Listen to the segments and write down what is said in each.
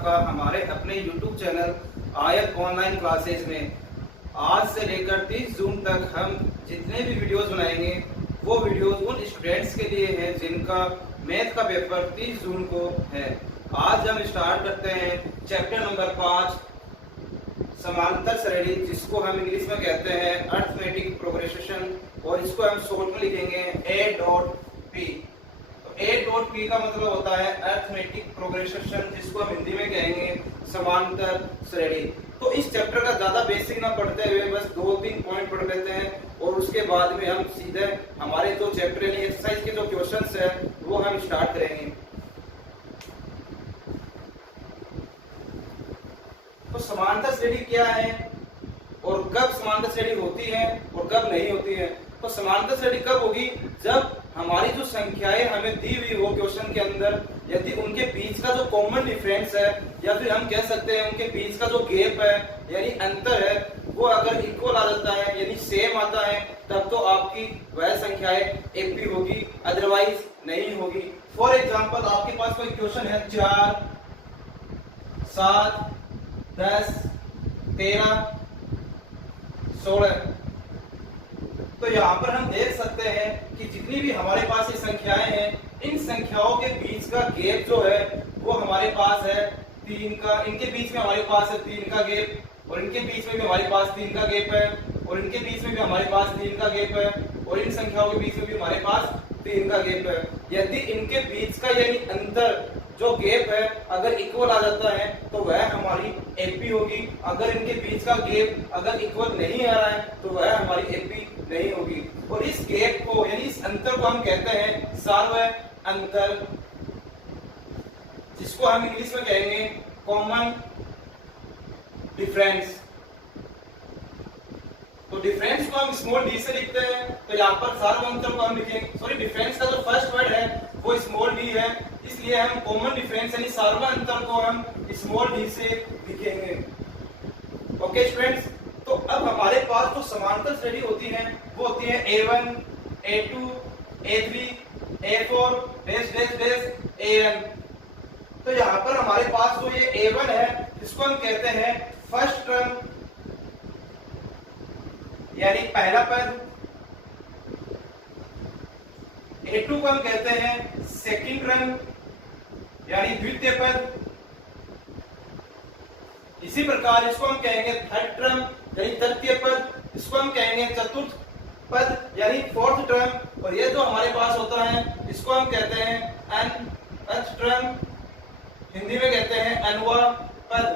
आपका हमारे अपने YouTube चैनल आयत ऑनलाइन क्लासेज में। आज से लेकर 30 जून तक हम जितने भी वीडियोस बनाएंगे वो वीडियोस उन स्टूडेंट्स के लिए हैं जिनका मैथ का पेपर 30 जून को है। आज हम स्टार्ट करते हैं चैप्टर नंबर 5 समांतर श्रेणी, जिसको हम इंग्लिश में कहते हैं अरिथमेटिक प्रोग्रेशन, और इसको हम शॉर्ट में लिखेंगे A डॉट P। तो A डॉट P का मतलब होता है अरिथमेटिक प्रोग्रेशन, जिसको हम हिंदी में कहेंगे समांतर श्रेणी। तो इस चैप्टर का ज्यादा बेसिक ना पढ़ते हुए बस 2-3 पॉइंट पढ़ लेते हैं और उसके बाद में हम सीधे हमारे जो चैप्टर यानी एक्सरसाइज के जो क्वेश्चंस है वो हम स्टार्ट करेंगे। तो समांतर श्रेणी क्या है और कब समांतर श्रेणी होती है और कब नहीं होती है। तो समांतर श्रेणी कब होगी, जब हमारी जो संख्याएं हमें दी हुई हो क्वेश्चन के अंदर, यदि उनके बीच का जो कॉमन डिफरेंस है या फिर हम कह सकते हैं उनके बीच का जो गैप है यानी अंतर है वो अगर इक्वल आ जाता है यानी सेम आता है, तब तो आपकी वह संख्याएं एपी होगी, अदरवाइज नहीं होगी। फॉर एग्जांपल आपके पास कोई क्वेश्चन है 4, 7, 10, 13, 16। तो यहाँ पर हम देख सकते हैं कि जितनी भी हमारे पास ये संख्याएं हैं, इन संख्याओं के बीच का गैप जो है वो हमारे पास है 3 का। इनके बीच में हमारे पास है 3 का गैप, और इनके बीच में भी हमारे पास 3 का गैप है, और इनके बीच में भी हमारे पास 3 का गैप है, और इन संख्याओं के बीच में भी हमारे पास 3 का गैप है। यदि इनके बीच का यानी अंतर जो गैप है अगर इक्वल आ जाता है तो वह हमारी एपी होगी। अगर इनके बीच का गैप अगर इक्वल नहीं आ रहा है तो वह हमारी एपी नहीं होगी। और इस गैप को यानी इस अंतर को हम कहते हैं सार्वय अंतर, जिसको हम इंग्लिश में कहेंगे कॉमन डिफरेंस। तो डिफरेंस को हम स्मॉल डी से लिखते हैं, तो यहाँ पर सार्वय अंतर को हम लिखेंगे, सॉरी डिफरेंस का जो फर्स्ट वर्ड है वो स्मॉल डी है, इसलिए हम कॉमन डिफरेंस यानी सार्वय अंतर को हम स्मॉल डी से लिखेंगे। ओके स्टूडेंट्स, तो अब हमारे पास जो समांतर श्रेणी होती है वो होती है A1, A2, A3, A4 dash dash dash AN। तो यहाँ पर हमारे पास जो ये A1 है इसको हम कहते हैं फर्स्ट टर्म यानी पहला पद, A2 को हम कहते हैं सेकंड टर्म यानी द्वितीय पद। इसी प्रकार इसको हम कहेंगे थर्ड टर्म यानी तृतीय पद, इसको हम कहेंगे चतुर्थ पद यानी फोर्थ टर्म, और ये जो हमारे पास होता है इसको हम कहते हैं nth टर्म, हिंदी में कहते हैं nवां पद।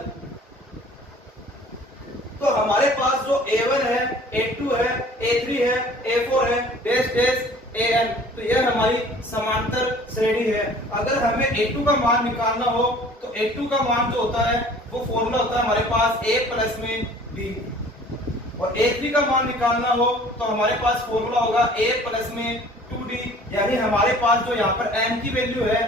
तो हमारे पास जो A1 है, A2 है, A3 है, A4 है डैश डैश AN, तो यह हमारी समांतर श्रेणी है। अगर हमें A2 का मान निकालना हो तो A2 का मान जो होता है वो फॉर्मूला होता है हमारे पास A प्लस में B, और A3 का मान निकालना हो तो हमारे पास फॉर्मूला होगा A प्लस में 2D, यानी हमारे पास जो यहाँ पर n की वैल्यू है,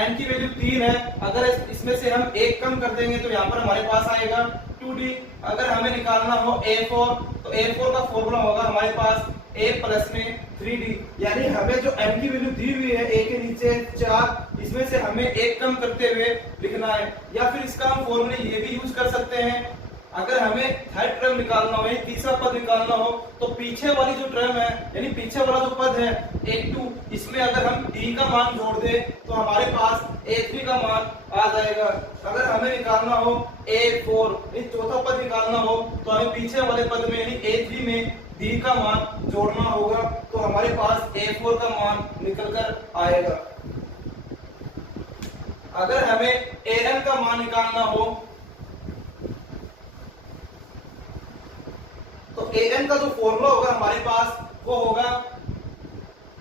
n की वैल्यू 3 है, अगर इसमें से हम 1 कम कर देंगे तो यहाँ पर हमारे पास आएगा 2D। अगर हमें निकालना हो A4 तो A4 का फॉर्मूला होगा हमारे पास A प्लस में 3D, यानी हमें जो n की वैल्यू दी हुई है A के नीचे 4, इसमें से हमें 1 कम करते हुए लिखना है। या फिर इसका हम फॉर्मूले ये भी यूज कर सकते हैं, अगर हमें थर्ड टर्म निकालना हो यानी तीसरा पद निकालना हो तो पीछे वाली जो टर्म है यानी पीछे वाला जो पद है A2, इसमें अगर हम D का मान जोड़ दें तो हमारे पास A3 का मान आ जाएगा। अगर हमें निकालना हो A4 यानी चौथा पद निकालना हो तो हमें पीछे वाले पद में यानी A3 में D का मान जोड़ना होगा, तो हमारे पास A4 का मान निकल कर आएगा। अगर हमें AN का मान निकालना हो तो AN का जो फॉर्मूला होगा हमारे पास वो होगा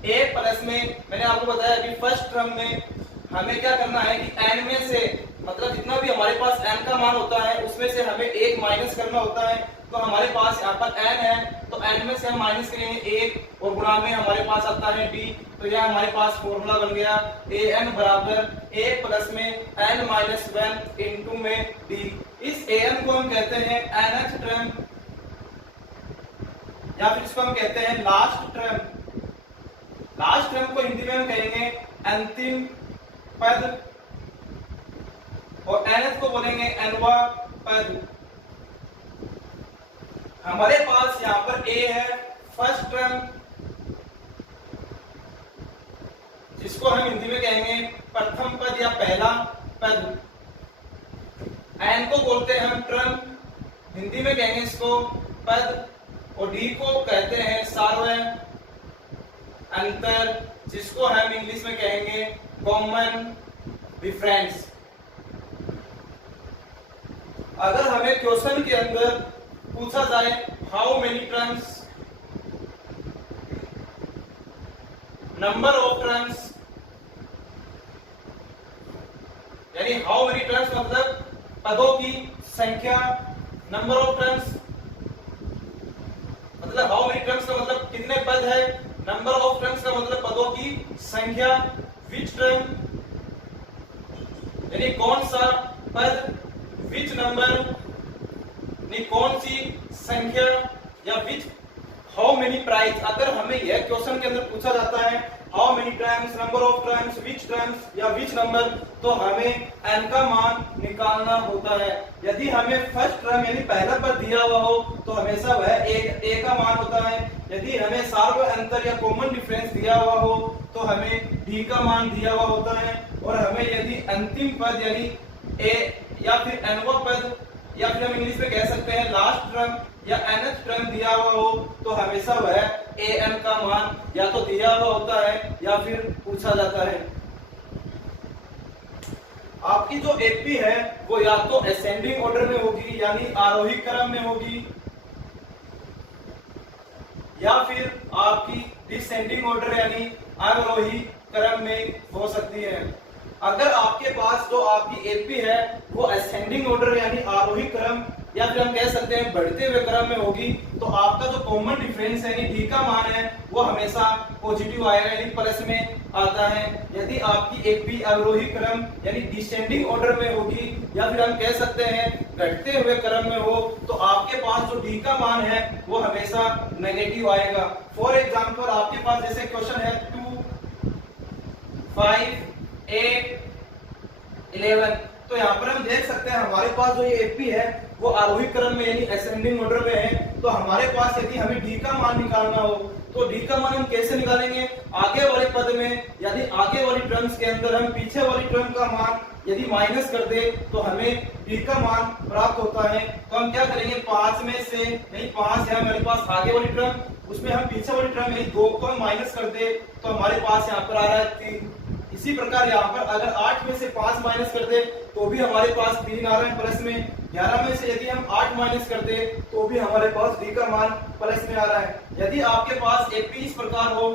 A प्लस में, मैंने आपको बताया अभी फर्स्ट टर्म में हमें क्या करना है कि n में से मतलब जितना भी हमारे पास n का मान होता है उसमें से हमें 1 माइनस करना होता है। तो हमारे पास यहाँ पर n है तो n में से हम माइनस करेंगे 1 और गुणा में हमारे पास आता है b, तो यह हमारे पास फॉर्मूला बन गया an बराबर A प्लस में n माइनस 1 इंटू में d। इस an को हम कहते हैं nth टर्म या फिर इसको हम कहते हैं लास्ट टर्म। लास्ट टर्म को हिंदी में हम कहेंगे अंतिम पद। और nth को बोलेंगे nवा पद। हमारे पास यहाँ पर a है फर्स्ट टर्म, जिसको हम हिंदी में कहेंगे प्रथम पद या पहला पद। n को बोलते हैं हम टर्म, हिंदी में कहेंगे इसको पद। और d को कहते हैं सार्वय अंतर, जिसको हम इंग्लिश में कहेंगे कॉमन डिफरेंस। अगर हमें क्वेश्चन के अंदर पूछा जाए how many terms, number of terms, यानी हाउ मेनी टर्म्स मतलब पदों की संख्या, नंबर ऑफ टर्म्स मतलब हाउ मेनी टर्म्स का मतलब कितने पद है, नंबर ऑफ टर्म्स का मतलब पदों की संख्या, विच टर्म यानी कौन सा पद, विच नंबर यानी कौन सी संख्या, या विच हाउ मेनी प्राइज। अगर हमें यह क्वेश्चन के अंदर पूछा जाता है how many terms, number of terms, which terms या विच नंबर, तो हमें n का मान निकालना होता है। यदि हमें फर्स्ट टर्म यानी पहला पद दिया हुआ हो तो हमेशा वह a का मान होता है। यदि हमें सार्वय अंतर या कॉमन डिफरेंस दिया हुआ हो तो हमें d का मान दिया हुआ होता है। और हमें यदि अंतिम पद यानी a या फिर nवा पद या फिर हम इंग्लिश में कह सकते हैं लास्ट टर्म या nth टर्म दिया हुआ हो तो हमेशा वह an का मान या तो दिया हुआ होता है या फिर पूछा जाता है। आपकी जो एपी है वो या तो असेंडिंग ऑर्डर में होगी यानी आरोही क्रम में होगी, या फिर आपकी डिसेंडिंग ऑर्डर यानी अवरोही क्रम में हो सकती है। अगर आपके पास जो आपकी एपी है वो असेंडिंग ऑर्डर यानी आरोही क्रम या फिर हम कह सकते हैं बढ़ते हुए क्रम में होगी तो आपका जो कॉमन डिफरेंस है यानी डी का मान है वो हमेशा पॉजिटिव आएगा यानी प्लस में आता है। यदि आपकी एपी अवरोही क्रम यानी डिसेंडिंग ऑर्डर में होगी या फिर हम कह सकते हैं घटते हुए क्रम में हो तो आपके पास जो डी का मान है वो हमेशा नेगेटिव आएगा। फॉर एग्जाम्पल आपके पास जैसे क्वेश्चन है 2, 5, 8, 11, तो यहाँ पर हम देख सकते हैं हमारे पास जो ये एपी है वो आरोही क्रम में यानी असेंडिंग ऑर्डर में है। तो हमारे पास यदि हमें डी का मान निकालना हो तो डी का मान हम कैसे निकालेंगे, आगे वाले पद में यदि आगे वाली टर्म्स के अंदर हम पीछे वाली टर्म का मान यदि माइनस कर दे तो हमें डी का मान प्राप्त होता है। तो हम क्या करेंगे 5 में से यानी 5 है हमारे पास आगे वाली टर्म, उसमें हम पीछे वाली टर्म यानी 2 को हम माइनस कर दे तो हमारे पास यहाँ पर आ रहा है 3। इसी प्रकार यहाँ पर अगर 8 में से 5 माइनस कर दे तो भी हमारे पास 3 आ रहा है प्लस में। 11 में से यदि हम 8 माइनस कर दे तो भी हमारे पास डी का मान प्लस में आ रहा है। यदि आपके पास एपी इस प्रकार हो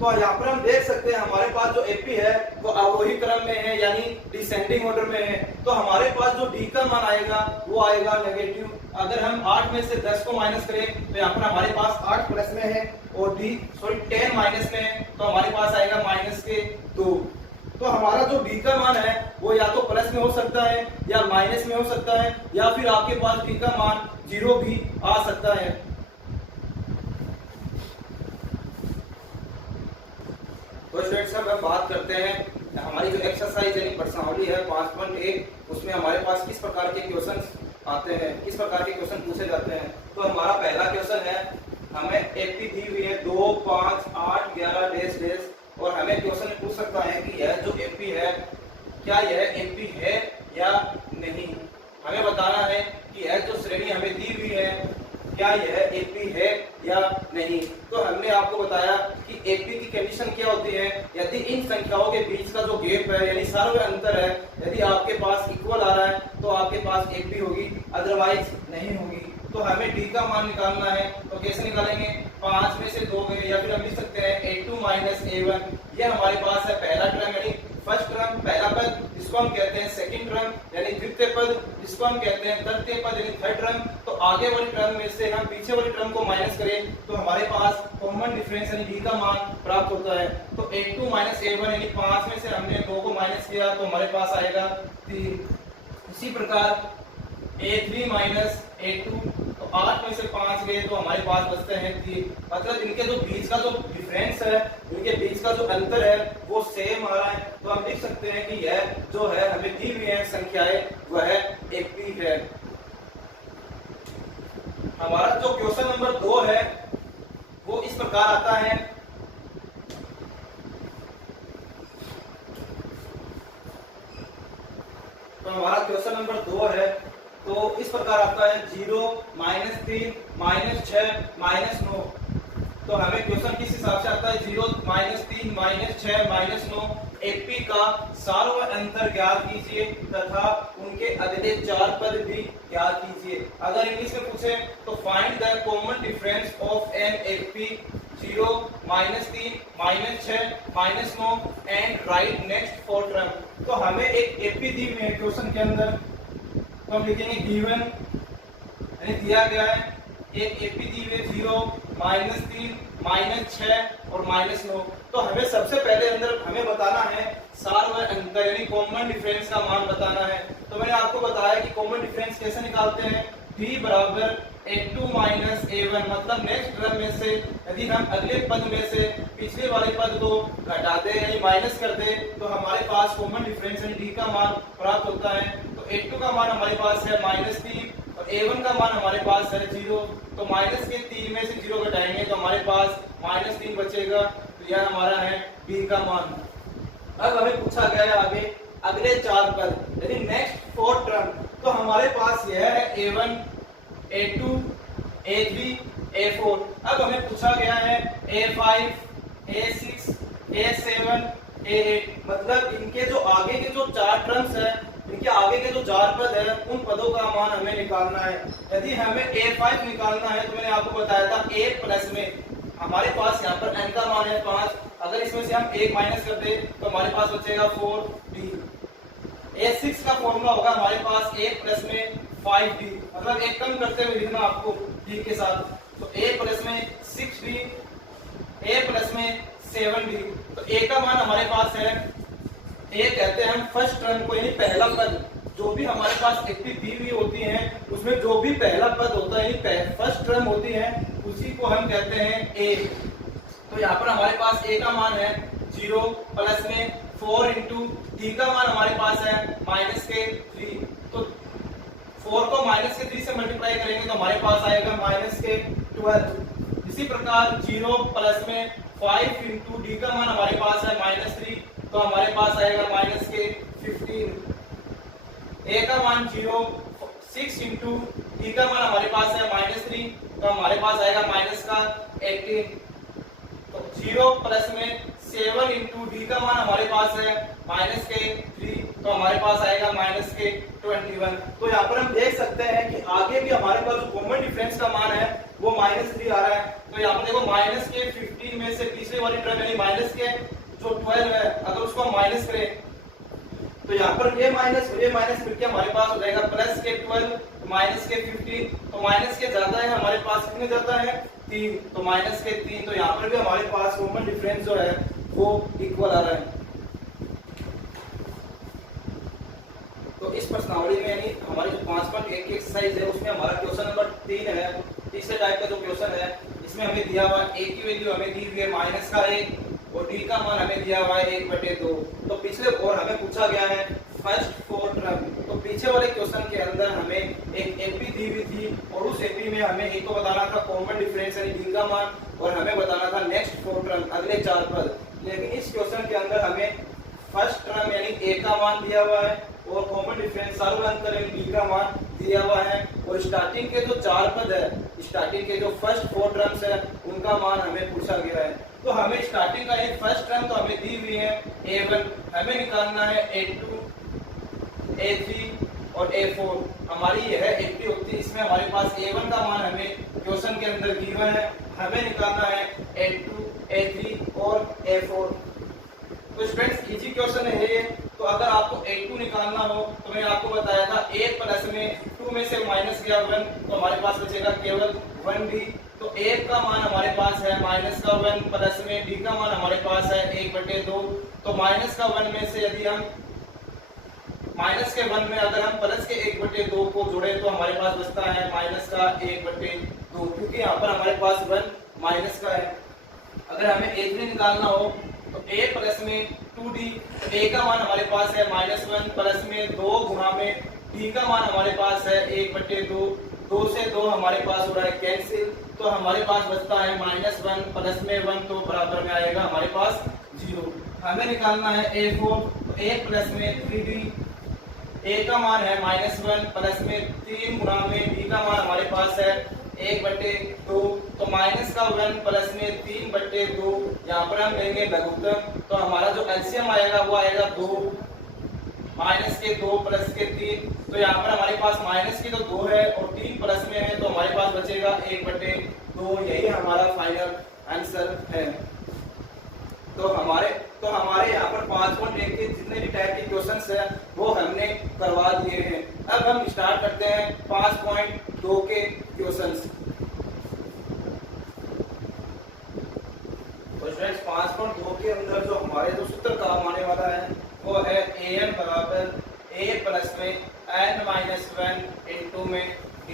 तो यहाँ पर हम देख सकते हैं हमारे पास जो एपी है वो अवरोही क्रम में है यानी डिसेंडिंग ऑर्डर में है। तो हमारे पास जो डी का मान आएगा वो आएगा नेगेटिव। अगर हम 8 में से 10 को माइनस करें तो यहाँ पर हमारे पास 8 प्लस में है और 10 माइनस में है तो हमारे पास आएगा माइनस के 2। तो हमारा जो डी का मान है वो या तो प्लस में हो सकता है या माइनस में हो सकता है या फिर आपके पास डी का मान 0 भी आ सकता है। तो स्टूडेंट्स अब हम बात करते हैं हमारी जो एक्सरसाइज यानी प्रश्नावली है 5.1 उसमें हमारे पास किस प्रकार के क्वेश्चंस आते हैं, किस प्रकार के क्वेश्चन पूछे जाते हैं। तो हमारा पहला क्वेश्चन है हमें एपी दी हुई है 2, 5, 8, 11 डेस डेस और हमें क्वेश्चन पूछ सकता है कि यह जो एपी है क्या यह एपी है या नहीं। हमें बताना है कि यह जो श्रेणी हमें दी हुई है क्या यह एपी है या नहीं। तो हमने आपको बताया कि एपी की कंडीशन क्या होती है, यदि इन संख्याओं के बीच का जो गैप है यानी सार्वय अंतर है यदि आपके पास इक्वल आ रहा है तो आपके पास एपी होगी, अदरवाइज नहीं होगी। तो हमें डी का मान निकालना है तो कैसे निकालेंगे, 5 में से 2 गए या फिर हम लिख सकते हैं a2 माइनस a1। यह हमारे पास है पहला टर्म यानी फर्स्ट टर्म पहला पद जिसको हम कहते हैं सेकंड टर्म यानी द्वितीय पद जिसको हम कहते हैं तृतीय पद यानी थर्ड टर्म। तो आगे वाली टर्म में से हम पीछे वाली टर्म को माइनस करें तो हमारे पास कॉमन डिफरेंस यानी डी का मान प्राप्त होता है। तो a2 माइनस a1 यानी 5 में से हमने 2 को माइनस किया तो हमारे पास आएगा 3। इसी प्रकार a3 माइनस a2 तो 8 में से 5 गए तो हमारे पास बचते हैं 3। मतलब इनके जो बीच का जो डिफरेंस है, इनके बीच का जो अंतर है वो सेम आ रहा है। तो हम लिख सकते हैं कि यह जो है हमें दी हुई है संख्याएं वह एपी है। हमारा जो क्वेश्चन नंबर 2 है वो इस प्रकार आता है। तो हमारा क्वेश्चन नंबर 2 है तो इस प्रकार आता है 0, -3, -6, -9। तो हमें क्वेश्चन किस हिसाब से आता है 0, -3, -6, -9 एपी का सार्व अंतर ज्ञात कीजिए तथा उनके अगले 4 पद भी ज्ञात कीजिए। अगर इंग्लिश में पूछे तो find the common difference of an AP 0, -3, -6, -9 and right next 4 term. तो हमें एक एपी दी हुई है क्वेश्चन के अंदर, तो हम लिखेंगे गिवन यानी दिया गया है एक एपी दी हुई है 0, -3, -6 और -9। तो हमें सबसे पहले अंदर हमें बताना है सार्व अंतर यानी कॉमन डिफरेंस का मान बताना है। तो मैंने आपको बताया कि कॉमन डिफरेंस कैसे निकालते हैं, d बराबर a2 माइनस a1। मतलब नेक्स्ट टर्म में से यदि हम अगले पद में से पिछले वाले पद को घटा दे यानी माइनस कर दे तो हमारे पास कॉमन डिफरेंस यानी d का मान प्राप्त होता है। तो a2 का मान हमारे पास है -3 और a1 का मान हमारे पास है 0। तो माइनस के 3 में से 0 घटाएंगे तो हमारे पास -3 बचेगा। तो यह हमारा है b का मान। अब हमें पूछा गया है आगे अगले 4 पद यानी नेक्स्ट 4 टर्म। तो हमारे पास यह है a1, a2, a3, a4। अब हमें पूछा गया है a5, a6, a7, a8। मतलब इनके जो आगे के जो 4 टर्म्स है, इनके आगे के जो 4 पद है उन पदों का मान हमें निकालना है। यदि हमें a5 निकालना है तो मैंने आपको बताया था a प्लस में हमारे पास यहाँ पर n का मान है 5। अगर इसमें से हम 1 माइनस कर दे तो हमारे पास बचेगा 4d। a6 का फॉर्मूला होगा हमारे पास a प्लस में 5d। मतलब एक कम करते हुए लिखना आपको d के साथ। तो a प्लस में 6d, a प्लस में 7d। तो a का मान हमारे पास है, a कहते हैं हम फर्स्ट टर्म को यानी पहला पद। जो भी हमारे पास एपी दी हुई होती है उसमें जो भी पहला पद होता है यानी फर्स्ट टर्म होती है उसी को हम कहते हैं a। तो यहाँ पर हमारे पास a का मान है 0 प्लस में 4 इंटू d का मान हमारे पास है -3। तो 4 को -3 से मल्टीप्लाई करेंगे तो हमारे पास आएगा -12। इसी प्रकार 0 प्लस में 5 इंटू d का मान हमारे पास है -3 तो हमारे पास आएगा -15। a का मान 0, 6 इंटू d का मान हमारे पास है -3 तो हमारे पास आएगा -18। तो 0 प्लस में 7 इंटू d का मान हमारे पास है -3 तो हमारे पास आएगा -21। तो यहाँ पर हम देख सकते हैं कि आगे भी हमारे पास जो कॉमन डिफरेंस का मान है वो -3 आ रहा है। तो यहाँ पर देखो -15 में से पिछले वाली टर्म यानी माइनस के जो 12 है अगर उसको हम माइनस करें तो यहाँ पर ये माइनस मिलकर हमारे पास हो जाएगा प्लस के 12 माइनस के 15। तो माइनस के ज्यादा है हमारे पास कितने ज्यादा है 3 तो माइनस के 3। तो यहाँ पर भी हमारे पास कॉमन डिफरेंस जो है वो इक्वल आ रहा है। तो इस प्रश्नावली में यानी हमारी जो 5.1 की एक्सरसाइज है उसमें हमारा क्वेश्चन नंबर 3 है। तीसरे टाइप का जो क्वेश्चन है इसमें हमें दिया हुआ a की वैल्यू हमें दी हुई है -1 और d का मान हमें दिया हुआ है 1/2। तो पिछले और हमें पूछा गया है फर्स्ट 4 टर्म। तो पीछे वाले क्वेश्चन के अंदर हमें एक एपी दी हुई थी और उस एपी में हमें एक तो बताना था कॉमन डिफरेंस यानी d का मान और हमें बताना था नेक्स्ट 4 टर्म अगले 4 पद। लेकिन इस क्वेश्चन के अंदर हमें फर्स्ट टर्म यानी a का मान दिया हुआ है और कॉमन डिफरेंस सर्वांतर यानी d का मान दिया हुआ है और स्टार्टिंग के जो 4 पद है, स्टार्टिंग के जो फर्स्ट 4 टर्म्स है उनका मान हमें पूछा गया है। तो हमें स्टार्टिंग का एक फर्स्ट टर्म तो हमें दी हुई है a1, हमें निकालना है a2, a3 और a4। हमारी यह एपी होती है, इसमें हमारे पास a1 का मान हमें क्वेश्चन के अंदर गिवन है, हमें निकालना है a2, a3 और a4। तो स्टूडेंट्स इजी क्वेश्चन है ये। तो अगर आपको a2 निकालना हो तो मैंने आपको बताया था 1 प्लस में 2 में से माइनस गया 1 तो हमारे पास बचेगा केवल 1d। तो a का मान हमारे पास है -1 प्लस में d का मान हमारे पास है 1/2। तो -1 में से यदि हम माइनस के 1 में अगर हम प्लस के 1/2 को जोड़े तो हमारे पास बचता है माइनस का 1/2, क्योंकि यहाँ पर हमारे पास 1 माइनस का है। अगर हमें a3 निकालना हो तो a प्लस में 2d, तो a का मान हमारे पास है -1 प्लस में 2 गुणा में d का मान हमारे पास है 1/2, 2 से 2 हमारे पास हो रहा है कैंसिल, तो हमारे पास बचता है -1 प्लस में 1, तो बराबर में आएगा हमारे पास 0। हमें निकालना है a4, तो a प्लस में 3d, a का मान है -1 प्लस में 3 गुणा में d का मान हमारे पास है 1/2, तो माइनस का 1 प्लस में 3/2, यहाँ पर हम लेंगे लघुत्तम, तो हमारा जो एलसीएम आएगा वो आएगा 2, माइनस के 2 प्लस के 3, तो यहाँ पर हमारे पास माइनस की तो 2 है और 3 प्लस में है, तो हमारे पास बचेगा 1/2, यही हमारा फाइनल आंसर है। तो हमारे यहाँ पर 5.1 के जितने भी टाइप के क्वेश्चंस हैं वो हमने करवा दिए हैं। अब हम स्टार्ट करते हैं 5.2 के क्वेश्चंस। तो स्टूडेंट्स 5.2 के अंदर जो हमारे जो सूत्र काम आने वाला है वो है an बराबर a प्लस में n-1 इंटू में d।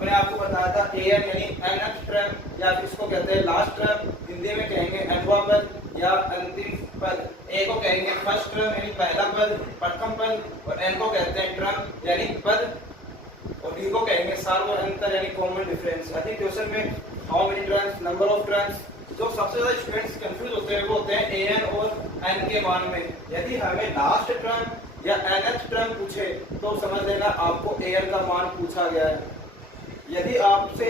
मैंने आपको बताया था an यानी nth टर्म, या फिर इसको कहते हैं लास्ट टर्म, हिंदी में कहेंगे nवां पद या अंतिम पद। a को कहेंगे फर्स्ट टर्म यानी पहला पद, प्रथम पद, और n को कहते हैं टर्म यानी पद, और d को कहेंगे सार्वअंतर यानी कॉमन डिफरेंस। अभी क्वेश्चन में how many terms, number of terms, जो सबसे ज्यादा स्टूडेंट्स कंफ्यूज होते हैं वो होते हैं an और n के मान में। यदि हमें लास्ट टर्म या nth टर्म पूछे तो समझ लेना आपको an का मान पूछा गया है। यदि आपसे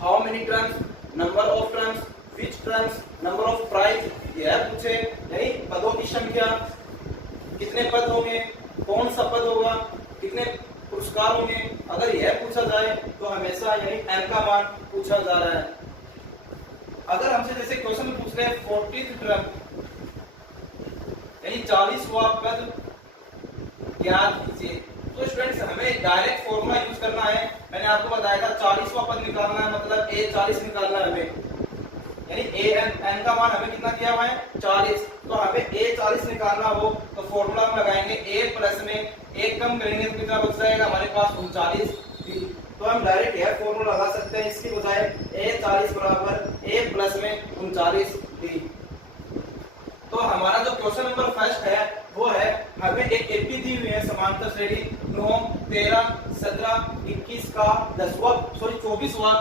how many terms, number of terms, which terms, number of prize यह पूछे, यानी पदों की संख्या, कितने पद होंगे, कौन सा पद होगा, कितने पुरस्कार होंगे, अगर यह पूछा जाए तो हमेशा यानी n का मान पूछा जा रहा है। अगर हमसे जैसे क्वेश्चन में पूछ रहे हैं 40th टर्म यानी 40वां पद ज्ञात कीजिए, तो स्टूडेंट्स हमें डायरेक्ट फॉर्मूला यूज करना है। मैंने आपको बताया था 40वां पद निकालना है, मतलब a40 निकालना है हमें, यानी n का मान हमें कितना किया हुआ है 40, तो हमें a40 निकालना हो तो फॉर्मूला हम लगाएंगे a प्लस में 1 कम करेंगे तो कितना बच जाएगा हमारे पास 39d। तो हम डायरेक्ट यह फॉर्मूला लगा सकते हैं, इसकी बजाय a40 बराबर a प्लस में 39d। तो हमारा जो क्वेश्चन नंबर फर्स्ट है वो है हमें एक एपी दी हुई है समांतर श्रेणी 9, 13, 17, 21 का 24वां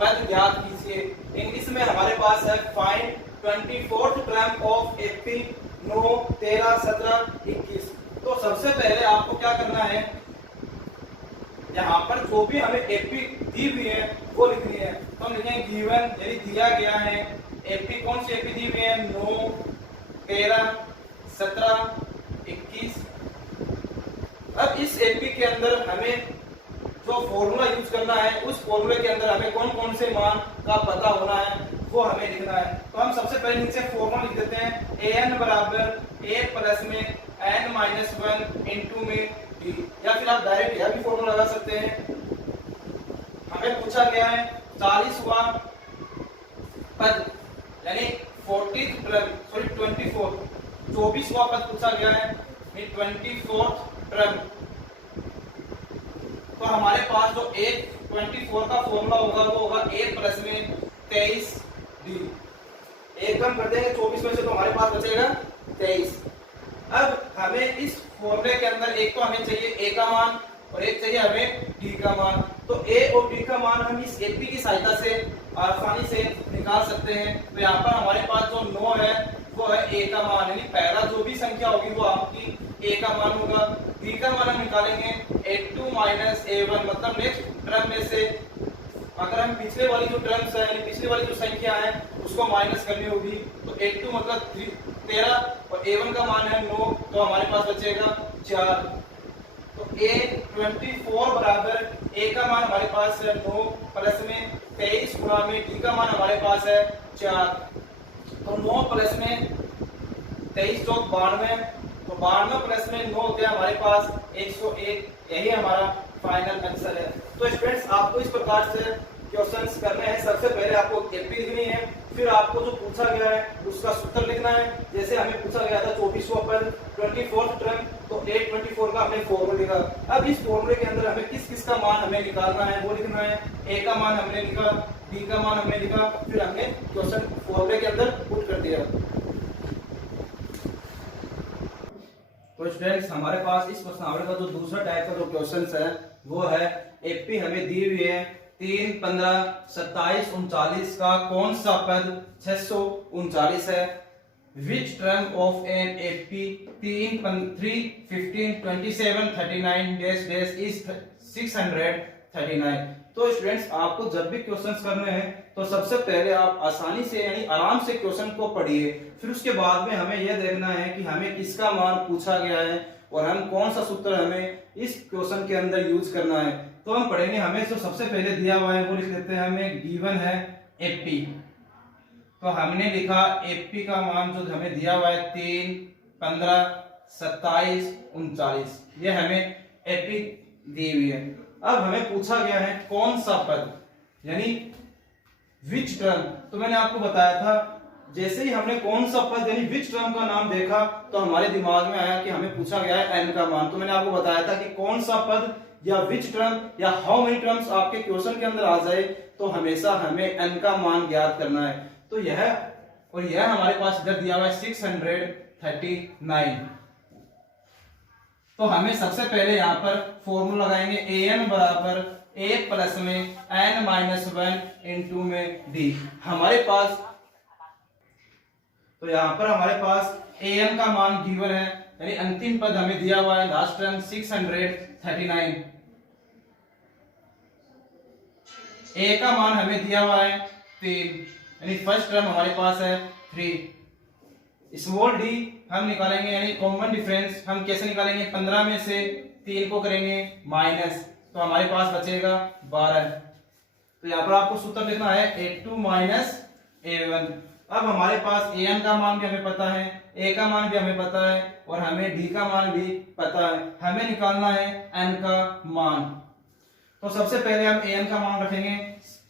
पद ज्ञात कीजिए। इंग्लिश में हमारे पास है find 24th term of AP 9, 13, 17, 21। तो सबसे पहले आपको क्या करना है, यहाँ पर जो भी हमें एपी दी हुई है वो लिखनी है। तो हम लिखेंगे गिवन यानी दिया गया है, एपी कौन सी एपी दी हुई है 9, 13, 17, 21। अब इस एपी के अंदर हमें जो फॉर्मूला यूज करना है उस फॉर्मूले के अंदर हमें कौन कौन से मान का पता होना है वो हमें लिखना है। तो हम सबसे पहले नीचे फॉर्मूला लिख देते हैं an बराबर a प्लस में n-1 इंटू में d, या फिर आप डायरेक्ट यह भी फॉर्मूला लगा सकते हैं। हमें पूछा गया है 40वां पद यानी 24वां पद पूछा गया है 24th टर्म। तो हमारे पास जो 24 का फॉर्मूला होगा वो होगा a प्लस में 23d। एक कम कर देंगे 24 में से तो हमारे पास बचेगा 23। अब हमें इस फॉर्मूले के अंदर एक तो हमें चाहिए a का मान और एक चाहिए हमें d का मान। तो a और d का मान हम इस AP की सहायता से आसानी से निकाल सकते हैं। तो यहाँ पर हमारे पास जो 9 है वो है a का मान, यानी पहला जो भी संख्या होगी वो आपकी a का मान होगा। d का मान हम निकालेंगे a2 माइनस a1, मतलब नेक्स्ट टर्म में से अगर हम पिछले वाली जो टर्म्स है यानी पिछले वाली जो संख्या है उसको माइनस करनी होगी, तो a2 मतलब 13 और a1 का मान है 9, तो हमारे पास बचेगा 4। तो a24 बराबर a का मान हमारे पास है 9 प्लस में 23 गुणा में d का मान हमारे पास है 4। तो 9 प्लस में 23 चौक 92, तो 92 प्लस में 9 होते हैं हमारे पास 101, यही हमारा फाइनल आंसर है। तो स्टूडेंट्स आपको इस प्रकार से क्वेश्चंस करने हैं। सबसे पहले आपको एपी लिखनी है, फिर आपको जो पूछा गया है उसका सूत्र लिखना है। जैसे हमें पूछा गया था 24वां पद 24th टर्म, तो 824 का हमने फॉर्मूला लिखा। अब इस फॉर्मूले के अंदर हमें किस किस का मान हमें निकालना है वो लिखना है। ए का मान हमने लिखा, बी का मान हमने लिखा, फिर हमने क्वेश्चन फॉर्मूले के अंदर पुट कर दिया। तो स्टूडेंट्स हमारे पास इस प्रश्नावली का जो दूसरा टाइप का जो क्वेश्चन है वो है एपी हमें दी हुई है 3, 15, 27, 39 का कौन सा पद 639 है। विच term of an AP 3, 3, 15, 27, 39 dash dash is 639। तो स्टूडेंट्स आपको जब भी क्वेश्चंस करने हैं तो सबसे पहले आप आसानी से यानी आराम से क्वेश्चन को पढ़िए, फिर उसके बाद में हमें यह देखना है कि हमें किसका मान पूछा गया है और हम कौन सा सूत्र हमें इस क्वेश्चन के अंदर यूज करना है। तो हम पढ़ेंगे, हमें जो सबसे पहले दिया हुआ है वो लिख लेते हैं। हमें गिवन है एपी, तो हमने लिखा एपी का मान जो हमें दिया हुआ है 3, 15, 27, 39, ये हमें एपी दी हुई है। अब हमें पूछा गया है कौन सा पद यानी विच टर्म। तो मैंने आपको बताया था जैसे ही हमने कौन सा पद यानी विच टर्म का नाम देखा तो हमारे दिमाग में आया कि हमें पूछा गया है एन का मान। तो मैंने आपको बताया था कि कौन सा पद या विच टर्म या हाउ मेनी टर्म्स आपके क्वेश्चन के अंदर आ जाए तो हमेशा हमें एन का मान ज्ञात करना है। तो यह और यह हमारे पास इधर दिया हुआ है 639। तो हमें सबसे पहले यहाँ पर फॉर्मूला लगाएंगे an बराबर a प्लस में n माइनस 1 इंटू में d। हमारे पास तो यहाँ पर हमारे पास an का मान गिवन है यानी अंतिम पद हमें दिया हुआ है लास्ट टर्म 639। a का मान हमें दिया हुआ है 3 यानी फर्स्ट टर्म हमारे पास है 3। स्मॉल डी हम निकालेंगे यानी कॉमन डिफरेंस हम कैसे निकालेंगे, 15 में से 3 को करेंगे माइनस, तो हमारे पास बचेगा 12। तो यहाँ पर आपको सूत्र लिखना है a2 माइनस a1। अब हमारे पास an का मान भी हमें पता है, a का मान भी हमें पता है और हमें d का मान भी पता है। हमें निकालना है n का मान। तो सबसे पहले हम an का मान रखेंगे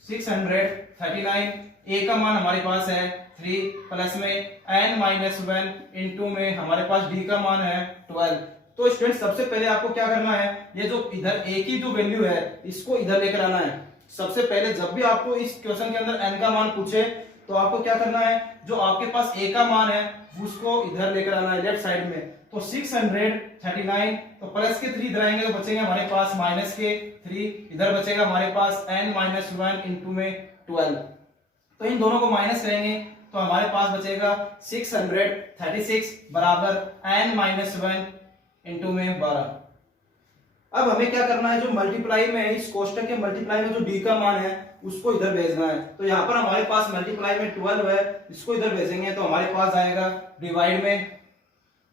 639। a का मान हमारे पास है 3 प्लस में n माइनस 1 इंटू में हमारे पास d का मान है 12। तो स्टूडेंट सबसे पहले आपको क्या करना है, ये जो इधर a की जो वैल्यू है इसको इधर लेकर आना है। सबसे पहले जब भी आपको इस क्वेश्चन के अंदर n का मान पूछे तो आपको क्या करना है, जो आपके पास a का मान है उसको इधर लेकर आना है लेफ्ट साइड में। तो 639 तो प्लस के 3 इधर आएंगे तो बचेंगे हमारे पास माइनस के 3, इधर बचेगा हमारे पास n माइनस 1 इंटू में 12। तो इन दोनों को माइनस करेंगे तो हमारे पास बचेगा 636 बराबर n माइनस 1 इंटू में 12। अब हमें क्या करना है, जो मल्टीप्लाई में है इस कोष्टक के मल्टीप्लाई में जो d का मान है उसको इधर भेजना है। तो यहाँ पर हमारे पास मल्टीप्लाई में 12 है, इसको इधर भेजेंगे तो हमारे पास आएगा डिवाइड में,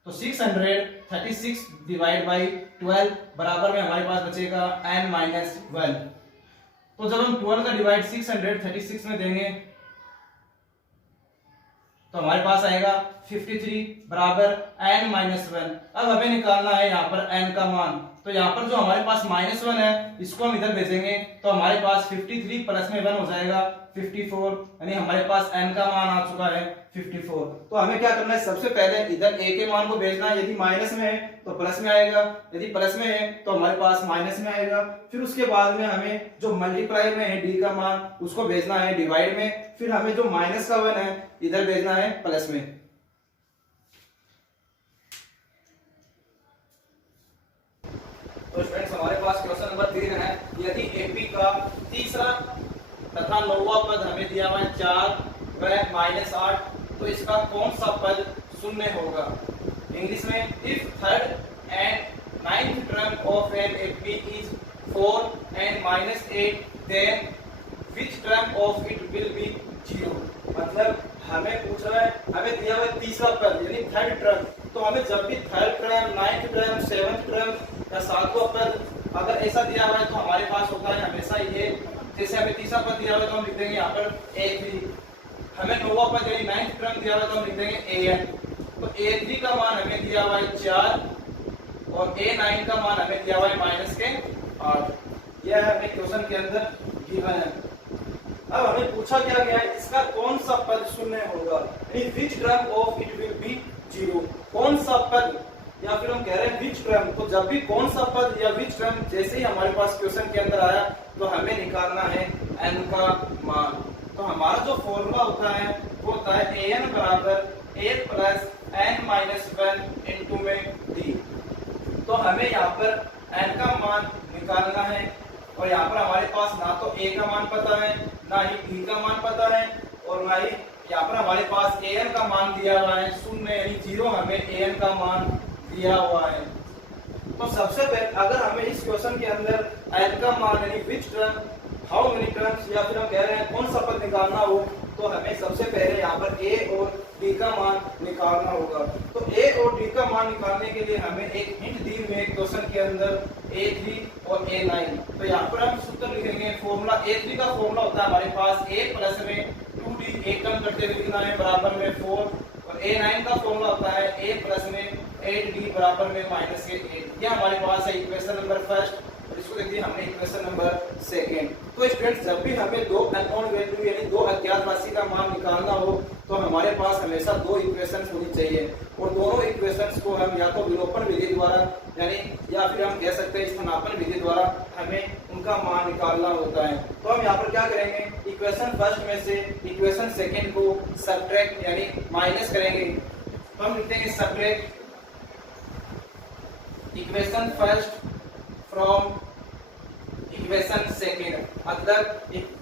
तो 636 डिवाइड बाई 12 बराबर में हमारे पास बचेगा n माइनस 1। तो जब हम 12 का डिवाइड 636 में देंगे तो हमारे पास आएगा 53 बराबर n माइनस 1। अब हमें निकालना है यहाँ पर n का मान। तो यहाँ पर जो हमारे पास माइनस 1 है इसको हम इधर भेजेंगे तो हमारे पास 53 प्लस में 1 हो जाएगा 54, यानी हमारे पास n का मान आ चुका है 54। तो हमें क्या करना है, सबसे पहले इधर a के मान को भेजना है। यदि माइनस में है तो प्लस में आएगा, यदि प्लस में है तो हमारे पास माइनस में आएगा। फिर उसके बाद में हमें जो मल्टीप्लाई में है d का मान उसको भेजना है डिवाइड में, फिर हमें जो माइनस का 1 है इधर भेजना है प्लस में। तो फ्रेंड्स हमारे पास क्वेश्चन नंबर 3 है, यदि एपी का तीसरा तथा 9वां पद हमें दिया हुआ है 4 व -8 तो इसका कौन सा पद शून्य होगा। इंग्लिश में, if third and ninth term of an AP is 4 and -8 then which term of it will be 0। मतलब हमें पूछ रहा है, हमें दिया हुआ है तीसरा पद यानी थर्ड टर्म, तो हमें जब भी third term, ninth term, seventh term या 7वां पद अगर ऐसा दिया हुआ है तो हमारे पास होता है हमेशा ये, जैसे हमें तीसरा पद दिया हुआ है तो हम लिख देंगे यहाँ पर a3, हमें 9वां पद यानी नाइन्थ टर्म दिया हुआ है तो हम लिख देंगे an। तो a3 का मान हमें दिया हुआ है 4 और a9 का मान हमें दिया हुआ है -8। यह हमें क्वेश्चन के अंदर गिवन है। अब हमें पूछा क्या गया है, इसका कौन सा पद शून्य होगा, यानी विच term of it will B zero, कौन सा पद, या फिर हम कह रहे हैं विच टर्म। तो जब भी कौन सा पद या विच टर्म जैसे ही हमारे पास क्वेश्चन के अंदर आया तो हमें निकालना है n का मान। तो हमारा जो फॉर्मूला होता है वो होता है an बराबर a plus n minus 1 into में d। तो हमें यहाँ पर n का मान निकालना है और यहाँ पर हमारे पास ना तो a का मान पता है, ना ही d का मान पता है, और ना ही यहाँ पर हमारे पास an का मान दिया हुआ है शून्य, यानी जीरो हमें an का मान दिया हुआ है। तो सबसे पहले अगर हमें इस क्वेश्चन के अंदर n का मान यानी which term, how many terms, या फिर हम कह रहे हैं कौन सा पद निकालना हो, तो हमें सबसे पहले यहाँ पर a और d का मान निकालना होगा। तो a और d का मान निकालने के लिए हमें एक हिंट दी हुई है क्वेश्चन के अंदर a3 और a9। तो यहाँ पर हम सूत्र लिखेंगे, फॉर्मूला a3 का फॉर्मूला होता है हमारे पास a प्लस में 2d, एक कम करते हुए लिखना है बराबर में 4, और a9 का फॉर्मूला होता है a प्लस में 8d बराबर में माइनस के 8। यह हमारे पास है इक्वेशन नंबर फर्स्ट, और इसको देखिए हमने इक्वेशन नंबर सेकेंड। तो स्टूडेंट्स जब भी हमें दो अननोन वैल्यू यानी दो अज्ञात राशि का मान निकालना हो तो हमारे पास हमेशा दो इक्वेशंस होनी चाहिए, और दोनों इक्वेशंस को हम या तो विलोपन विधि द्वारा यानी या फिर हम कह सकते हैं स्थानापन्न विधि द्वारा हमें उनका मान निकालना होता है। तो हम यहाँ पर क्या करेंगे, इक्वेशन फर्स्ट में से इक्वेशन सेकेंड को सबट्रैक्ट यानी माइनस करेंगे। तो हम लिखते हैं subtract equation first from equation second, मतलब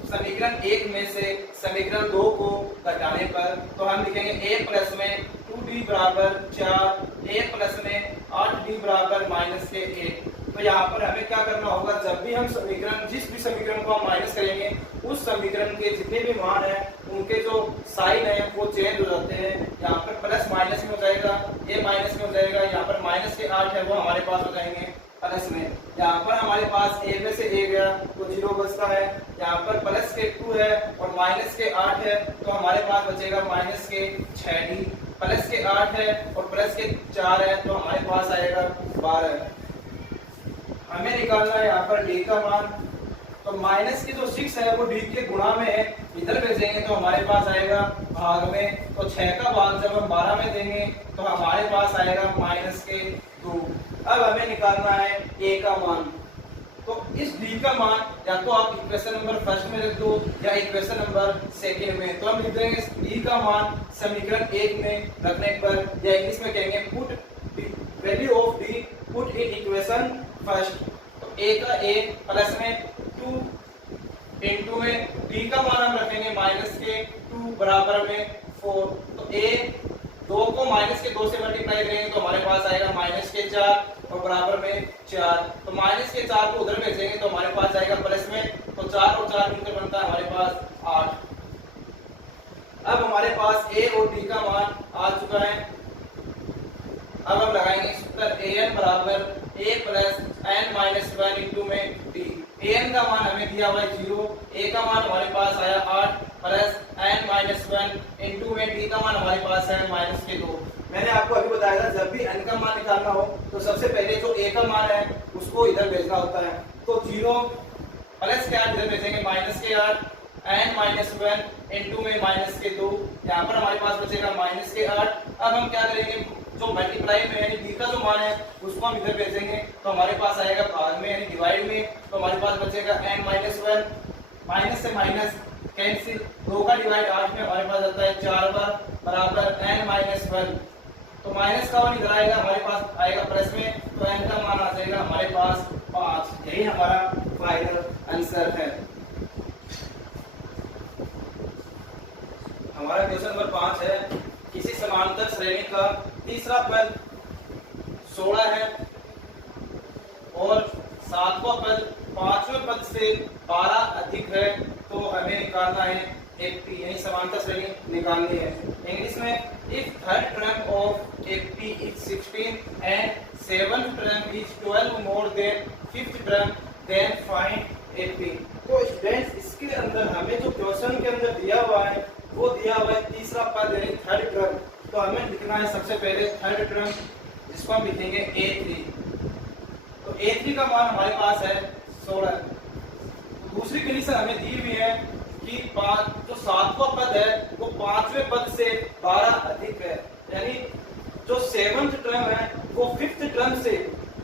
समीकरण एक में से समीकरण दो को घटाने पर, तो हम लिखेंगे a प्लस में 2d बराबर 4, a प्लस में 8d बराबर माइनस के 8। तो यहाँ पर हमें क्या करना होगा, जब भी हम समीकरण जिस भी समीकरण को हम माइनस करेंगे उस समीकरण के जितने भी मान हैं उनके जो साइन है वो चेंज हो जाते हैं। यहाँ पर प्लस माइनस में हो जाएगा, a माइनस में हो जाएगा, यहाँ पर माइनस के 8 है वो हमारे पास हो जाएंगे प्लस में। यहाँ पर हमारे पास a में से a गया तो 0 बचता है, यहाँ पर प्लस के 2 है और माइनस के 8 है तो हमारे पास बचेगा माइनस के 6d, प्लस के 8 है और प्लस के 4 है तो हमारे पास आएगा 12। हमें निकालना है यहाँ पर d का मान, तो माइनस की जो 6 है वो d के गुणा में है, इधर भेजेंगे तो हमारे पास आएगा भाग में, तो 6 का भाग जब हम 12 में देंगे तो हमारे पास आएगा माइनस के 2। अब हमें निकालना है a का मान, तो इस d का मान या तो आप इक्वेशन नंबर फर्स्ट में रख दो या इक्वेशन नंबर सेकेंड में। तो हम लिख देंगे d का मान समीकरण एक में रखने पर, या इंग्लिश में कहेंगे put value of d put in equation first. तो a का a प्लस में 2 इंटू में d का मान हम रखेंगे माइनस के 2 बराबर में 4। तो a 2 को माइनस के 2 से मल्टीप्लाई करेंगे तो हमारे पास आएगा माइनस के 4 और बराबर में 4। तो माइनस के 4 को उधर भेजेंगे तो हमारे पास आएगा प्लस में, तो 4 और 4 मिलकर बनता है हमारे पास 8। अब हमारे पास a और d का मान आ चुका है। अब हम लगाएंगे सूत्र an बराबर a plus n minus 1 into में d। an का मान हमें दिया हुआ है 0, a का मान हमारे पास आया 8 प्लस n माइनस 1 इंटू में d का मान हमारे पास है माइनस के 2। मैंने आपको अभी बताया था जब भी n का मान निकालना हो तो सबसे पहले जो a का मान है उसको इधर भेजना होता है। तो 0 प्लस के 8 इधर भेजेंगे माइनस के 8, n माइनस 1 इंटू में माइनस के 2, यहाँ पर हमारे पास बचेगा माइनस के 8। अब हम क्या करेंगे, जो मल्टीप्लाई में यानी d का जो मान है उसको हम इधर भेजेंगे तो हमारे पास आएगा भाग में यानी डिवाइड में, तो हमारे पास बचेगा n माइनस 1, माइनस से माइनस कैंसिल, 2 का डिवाइड 8 में हमारे पास आता है 4 बार बराबर n माइनस 1। तो माइनस का 1 इधर आएगा हमारे पास आएगा प्लस में, तो n का मान आ जाएगा हमारे पास 5। यही हमारा फाइनल आंसर है। हमारा क्वेश्चन नंबर 5 है, किसी समांतर श्रेणी का तीसरा पद 16 है और सातवां पद पांचवें पद से 12 अधिक है, तो हमें निकालना है FP यानी समांतर श्रेणी निकालनी है। इंग्लिश में if third term of FP is 16 and seventh term is 12 more than fifth term then find FP। तो स्टूडेंट्स इसके अंदर हमें जो क्वेश्चन के अंदर दिया हुआ है वो दिया हुआ है तीसरा पद यानी थर्ड टर्म। तो हमें लिखना है सबसे पहले थर्ड टर्म, जिसको हम लिखेंगे A3। तो A3 का मान हमारे पास है 16। दूसरी कंडीशन हमें दी हुई है कि जो सातवां पद है वो पांचवें पद से 12 अधिक है, यानी जो सेवंथ टर्म है वो फिफ्थ टर्म से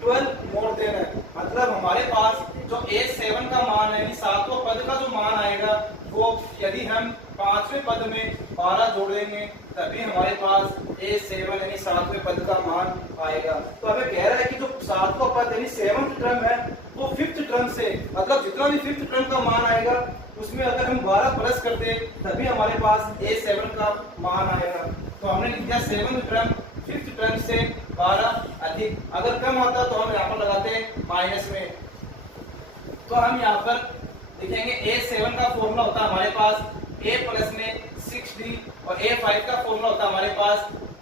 12 मोर देन है। मतलब हमारे पास जो A7 का मान है, यानी सातवां पद का जो मान आएगा वो यदि हम पांचवें पद में 12 जोड़ेंगे तभी हमारे पास A7 यानी सातवें पद का मान आएगा। तो हमें कह रहा है कि जो सातवां पद यानी सेवंथ टर्म है वो फिफ्थ टर्म से, मतलब जितना भी फिफ्थ टर्म का मान आएगा उसमें अगर हम 12 प्लस कर दें तभी हमारे पास A7 का मान आएगा। तो हमने लिख दिया सेवंथ टर्म फिफ्थ टर्म से 12 अधिक। अगर कम होता तो हम यहाँ पर लगाते माइनस में। तो हम यहाँ पर लिखेंगे A7 का फॉर्मूला होता है हमारे पास A प्लस में 6D और A5 का फॉर्मूला होता है हमारे पास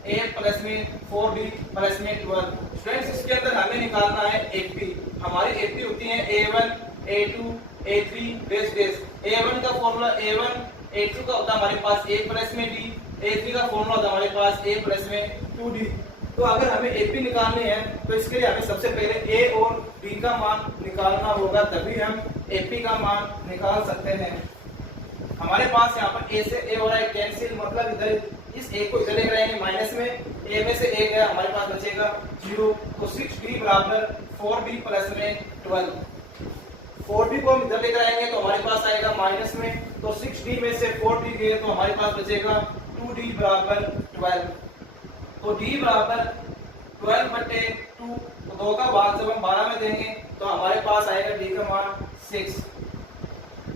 A प्लस में 4D प्लस में 12। स्टूडेंट्स इसके अंदर हमें निकालना है AP। हमारी AP होती है A1, A2, A3 base base. A1 का फॉर्मूला A1, A2 का होता है हमारे पास A प्लस में D, A3 का फॉर्मूला होता है हमारे पास A प्लस में 2D। तो अगर हमें AP निकालनी है तो इसके लिए हमें सबसे पहले A और B का मान निकालना होगा, तभी हम AP का मान निकाल सकते हैं। हमारे पास यहाँ पर A से A हो रहा है कैंसिल, मतलब इधर इस A को इधर लेकर आएंगे माइनस में, A में से A गया हमारे पास बचेगा 0। तो 6D बराबर 4D प्लस में 12। 4D को हम इधर लेकर आएंगे तो हमारे पास आएगा माइनस में, तो 6D में से 4D गए तो हमारे पास बचेगा 2D बराबर 12। तो D बराबर 12 बटे 2, तो 2 का भाग जब हम 12 में देंगे तो हमारे पास आएगा D का मान 6।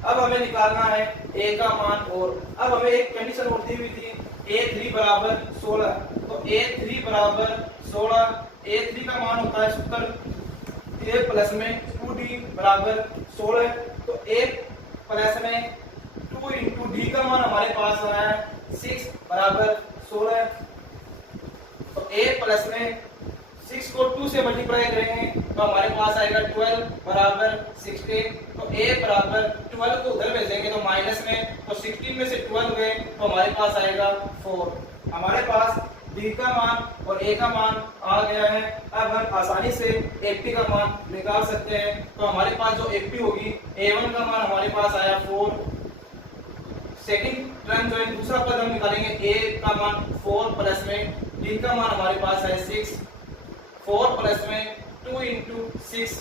अब हमें निकालना है A का मान, और अब हमें एक कंडीशन और दी हुई थी A3 बराबर 16। तो A3 बराबर 16, A3 का मान होता है 70, A प्लस में 2D बराबर 16। तो A प्लस में 2 इंटू D का मान हमारे पास आया है 6 बराबर 16। तो A प्लस में 6 को 2 से मल्टीप्लाई करेंगे तो हमारे पास आएगा 12 बराबर 16। तो A बराबर 12 को उधर भेजेंगे तो माइनस में, तो 16 में से 12 गए तो हमारे पास आएगा 4। हमारे पास B का मान और A का मान आ गया है। अब हम आसानी से AP का मान निकाल सकते हैं। तो हमारे पास जो AP होगी, A1 का मान हमारे पास आया 4। सेकंड टर्म जो है दूसरा पद हम निकालेंगे, A का मान 4 प्लस में D का मान हमारे पास है 6। 4 प्लस में 2 इंटू 6,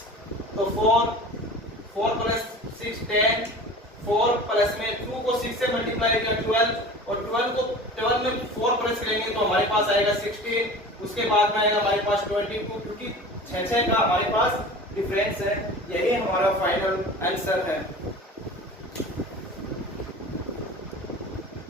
तो 4 प्लस 6 10, 4 प्लस में 2 को 6 से मल्टीप्लाई किया 12, और 12 को 12 में 4 प्लस करेंगे तो हमारे पास आएगा 16। उसके बाद में आएगा हमारे पास 22, क्योंकि 6 का हमारे पास डिफरेंस है। यही हमारा फाइनल आंसर है।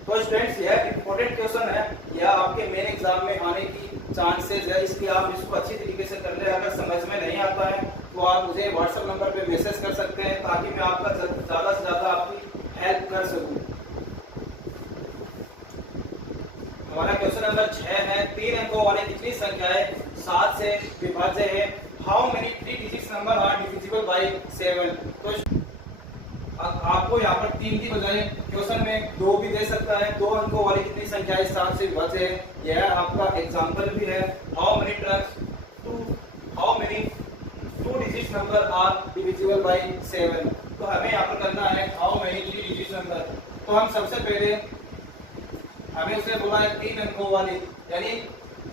तो स्टूडेंट्स यह इंपॉर्टेंट क्वेश्चन है, यह आपके मेन एग्जाम में आने की चांसेस है, इसलिए आप इसको अच्छी तरीके से कर ले। अगर समझ में नहीं आता है तो आप मुझे व्हाट्सएप नंबर पे मैसेज कर सकते हैं ताकि मैं आपका ज़्यादा से ज़्यादा आपकी हेल्प कर सकूं। हमारा क्वेश्चन नंबर 6 है, 3 अंकों वाली कितनी संख्याएं 7 से विभाज्य है? How many 3 digits number are divisible by 7? तो आपको यहाँ पर 3 की बजाय क्वेश्चन में 2 भी दे सकता है। 2 अंकों वाली कितनी संख्याएं 7 से विभाज्य है? यह आपका एग्जांपल भी है। How many two digits number are divisible by 7? तो हमें यहाँ पर करना है हाउ मेनी 3 डिजिट्स नंबर। तो हम सबसे पहले हमें उसे बोला है 3 अंकों वाली यानी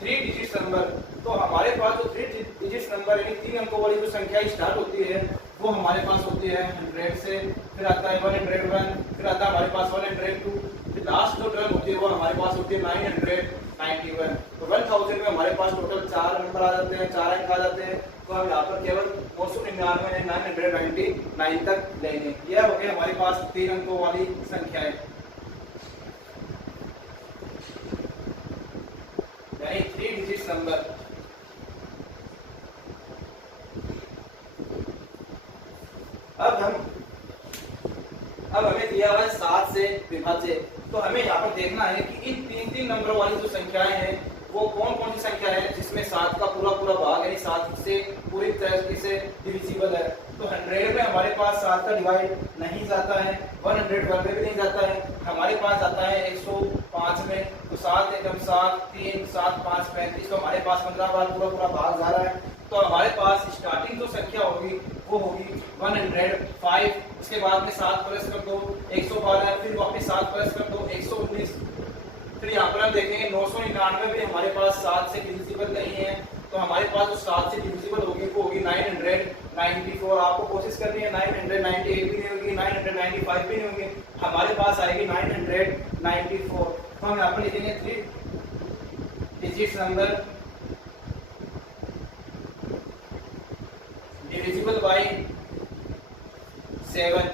3 डिजिट्स नंबर। तो हमारे पास जो 3 डिजिट्स नंबर यानी 3 अंकों वाली जो संख्या स्टार्ट होती है वो हमारे पास होती है 100 से, फिर आता है 101, फिर आता है हमारे पास 102, फिर लास्ट जो टर्म होती है वो हमारे पास होती है 991। तो 1000 में हमारे पास टोटल 4 नंबर आ जाते हैं, 4 अंक आ जाते हैं। तो हम यहाँ पर केवल 499 999 तक लेंगे। यह हो गया हमारे पास 3 अंकों वाली संख्याएं यानी 3 डिजिट्स नंबर। अब हमें दिया हुआ है 7 से विभाज्य। तो हमें यहाँ पर देखना है कि इन 3 नंबर वाली जो संख्याएं हैं वो कौन कौन सी संख्या है जिसमें 7 का पूरा भाग यानी 7 से पूरी तरह से डिविजिबल है। तो 100 में हमारे पास 7 का डिवाइड नहीं जाता है, 101 में भी नहीं जाता है, हमारे पास जाता है 105 में। तो 7 एकम 7, 3 7 5 35, तो हमारे पास 15 बार पूरा भाग जा रहा है। तो हमारे पास स्टार्टिंग जो संख्या होगी वो होगी 105। उसके बाद में 7 प्लस कर दो 112, फिर 7 प्लस कर दो 119। फिर यहाँ पर हम देखेंगे 999 भी हमारे पास 7 से डिविजिबल नहीं है, तो हमारे पास जो 7 से डिविजिबल होगी वो होगी 994। आपको कोशिश करनी है 998 भी नहीं होगी, 995 भी नहीं होगी, हमारे पास आएगी 994। तो हम यहाँ पर लिखेंगे 3 डिजिट नंबर डिविजिबल बाई 7,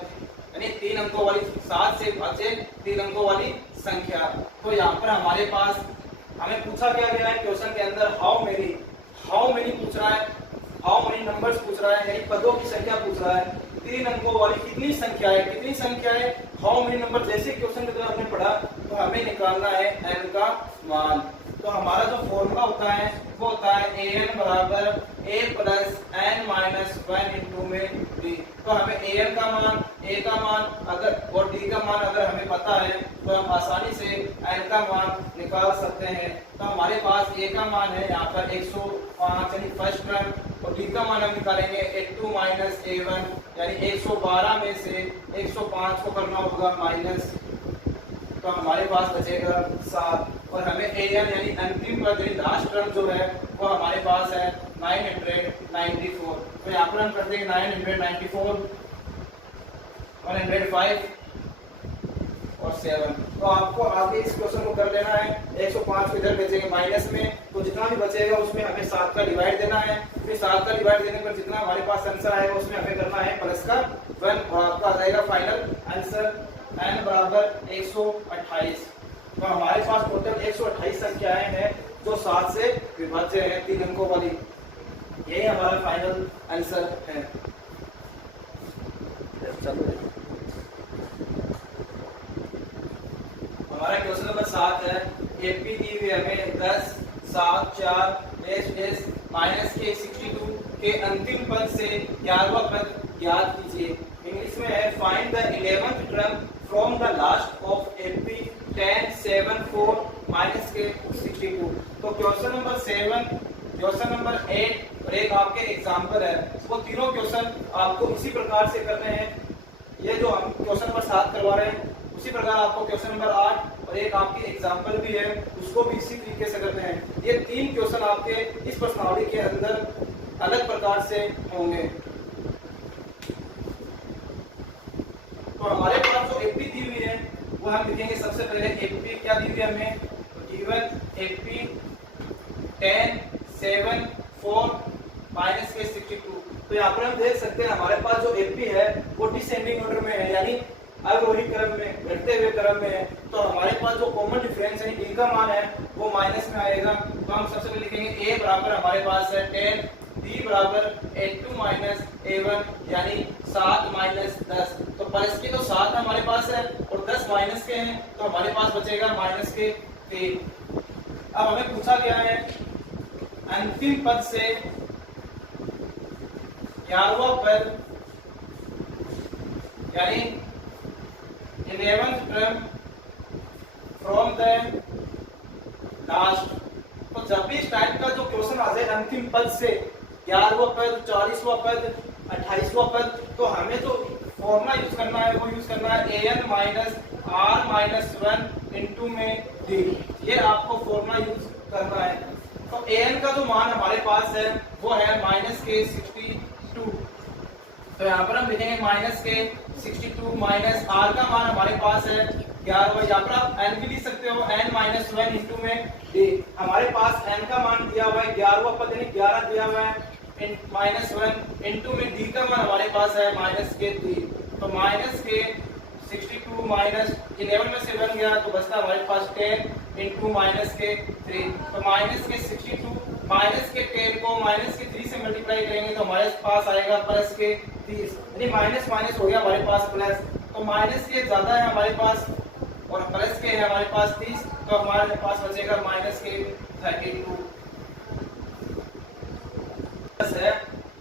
यानी 3 अंकों वाली 7 से भाज्य 3 अंकों वाली संख्या। तो यहाँ पर हमारे पास हमें पूछा क्या गया है क्वेश्चन के अंदर, हाउ मेनी पूछ रहा है, हाउ मेनी नंबर्स पूछ रहा है, यानी पदों की संख्या पूछ रहा है। 3 अंकों वाली कितनी संख्या है, हाउ मेनी नंबर। जैसे क्वेश्चन के अंदर हमने पढ़ा तो हमें निकालना है n का मान। तो हमारा जो फॉर्मूला होता है वो होता है an बराबर a plus n minus 1 into में d। तो हमें an का मान, a का मान अगर और d का मान अगर हमें पता है तो हम आसानी से n का मान निकाल सकते हैं। तो हमारे पास a का मान है यहाँ पर 105 यानी फर्स्ट टर्म, और d का मान हम निकालेंगे a2 माइनस a1 यानी 112 में से 105 को करना होगा माइनस, तो हमारे पास बचेगा 7। और हमें an यानी अंतिम पद यानी लास्ट टर्म जो है वो हमारे पास है 994। तो यहाँ पर हम कर देंगे 994, 105 और 7। तो आपको आगे इस क्वेश्चन को कर लेना है। 105 को इधर भेजेंगे माइनस में, तो जितना भी बचेगा उसमें हमें 7 का डिवाइड देना है। फिर 7 का डिवाइड देने पर जितना हमारे पास आंसर आएगा उसमें हमें करना है प्लस का 1, और आपका आ जाएगा फाइनल आंसर n बराबर 128। तो हमारे पास टोटल 128 संख्याएं हैं जो 7 से विभाज्य है 3 अंकों वाली। यही हमारा फाइनल आंसर है। हमारा क्वेश्चन नंबर 7 है, एपी दी हुई हमें 10, 7, 4 डेश माइनस के 62 के अंतिम पद से 11वां पद ज्ञात कीजिए। इंग्लिश में है find the 11th term from the last of AP 10, 7, 4 minus के 62। तो क्वेश्चन नंबर 7, क्वेश्चन नंबर 8 और एक आपके एग्जाम्पल है, वो तीनों क्वेश्चन आपको इसी प्रकार से करने हैं। ये जो हम क्वेश्चन नंबर 7 करवा रहे हैं उसी प्रकार आपको क्वेश्चन नंबर 8 और एक आपकी एग्जाम्पल भी है उसको भी इसी तरीके से करने हैं। ये 3 क्वेश्चन आपके इस प्रश्नावली के अंदर अलग प्रकार से होंगे। तो हमारे पास जो एपी दी हुई है वो हम लिखेंगे सबसे पहले एपी क्या दी हुई है हमें, गिवन एपी 10, 7, 4 माइनस के 62। तो यहाँ पर हम देख सकते हैं हमारे पास जो एपी है वो डिसेंडिंग ऑर्डर में है, यानी अवरोही क्रम में, घटते हुए क्रम में है। तो हमारे पास जो कॉमन डिफरेंस है डी का मान है वो माइनस में आएगा। तो हम सबसे पहले लिखेंगे a बराबर हमारे पास है 10, b बराबर a2 माइनस a1 यानी 7 माइनस 10। तो प्लस के तो 7 हमारे पास है और 10 माइनस के हैं, तो हमारे पास बचेगा माइनस के 3। अब हमें पूछा गया है अंतिम पद से 11वां पद यानी 11th term from the last. तो जब भी इस टाइप का जो क्वेश्चन आ जाए अंतिम पद से 11वां पद, 40वां पद, 28वां पद, तो हमें जो फॉर्मूला यूज करना है वो यूज करना है an minus r minus 1 into में d। ये आपको फॉर्मूला यूज करना है। तो an का जो मान हमारे पास है वो है माइनस के 62। तो यहाँ पर हम लिखेंगे माइनस के 62 माइनस r का मान हमारे पास है 11। यहाँ पर आप n भी लिख सकते हो, n माइनस 1 इंटू में d। हमारे पास n का मान दिया हुआ है 11वां पद यानी 11 दिया हुआ है माइनस 1 इंटू में d का मान हमारे पास है माइनस के 3। तो माइनस के 62 माइनस 11 में से 1 गया तो बचता हमारे पास 10 इंटू माइनस के 3। तो माइनस के 62 माइनस के 10 को माइनस के 3 से मल्टीप्लाई करेंगे तो हमारे पास आएगा प्लस के 30, यानी माइनस माइनस हो गया हमारे पास प्लस। तो माइनस के ज्यादा है हमारे पास और प्लस के है हमारे पास 30, तो हमारे पास बचेगा माइनस के 32 है।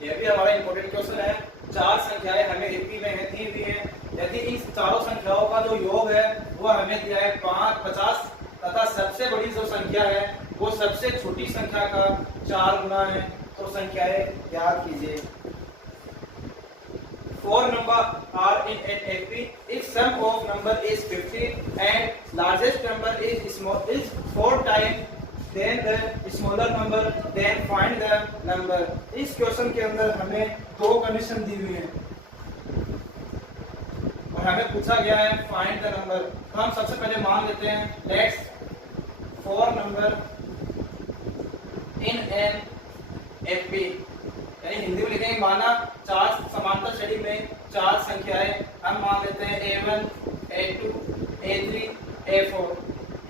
यह भी हमारा इंपॉर्टेंट क्वेश्चन है। 4 संख्याएं हमें एपी में दी हुई है। यदि इन चारों संख्याओं का जो योग है वो हमें दिया है 5, 50 तथा सबसे बड़ी जो संख्या है वो सबसे छोटी संख्या का 4 गुना है। तो संख्याएं याद कीजिए 4 number are in an FP. If sum of number is 50 and largest number is 4 times then the smaller number, then find the number. इस क्वेश्चन के अंदर हमें दो कंडीशन दी हुई है और हमें पूछा गया है फाइंड द नंबर। तो हम सबसे पहले मान लेते हैं let's 4 number in an FP, यानी हिंदी में लिखेंगे माना 4 समांतर श्रेणी में 4 संख्याएं हम मान लेते हैं A1, A2, A3, A4।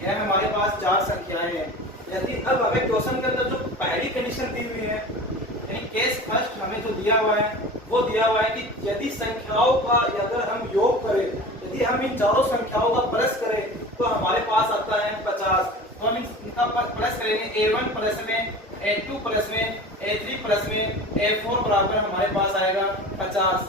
यह हमारे पास 4 संख्याएं हैं। यदि अब हमें क्वेश्चन के अंदर जो पहली कंडीशन दी हुई है यानी केस फर्स्ट हमें जो दिया हुआ है वो दिया हुआ है कि यदि संख्याओं का अगर हम योग करें, यदि हम इन चारों संख्याओं का प्लस करें तो हमारे पास आता है 50। तो हम इनका प्लस करेंगे A1 प्लस में, A2 प्लस में, A3 प्लस में, A4 बराबर हमारे पास आएगा 50।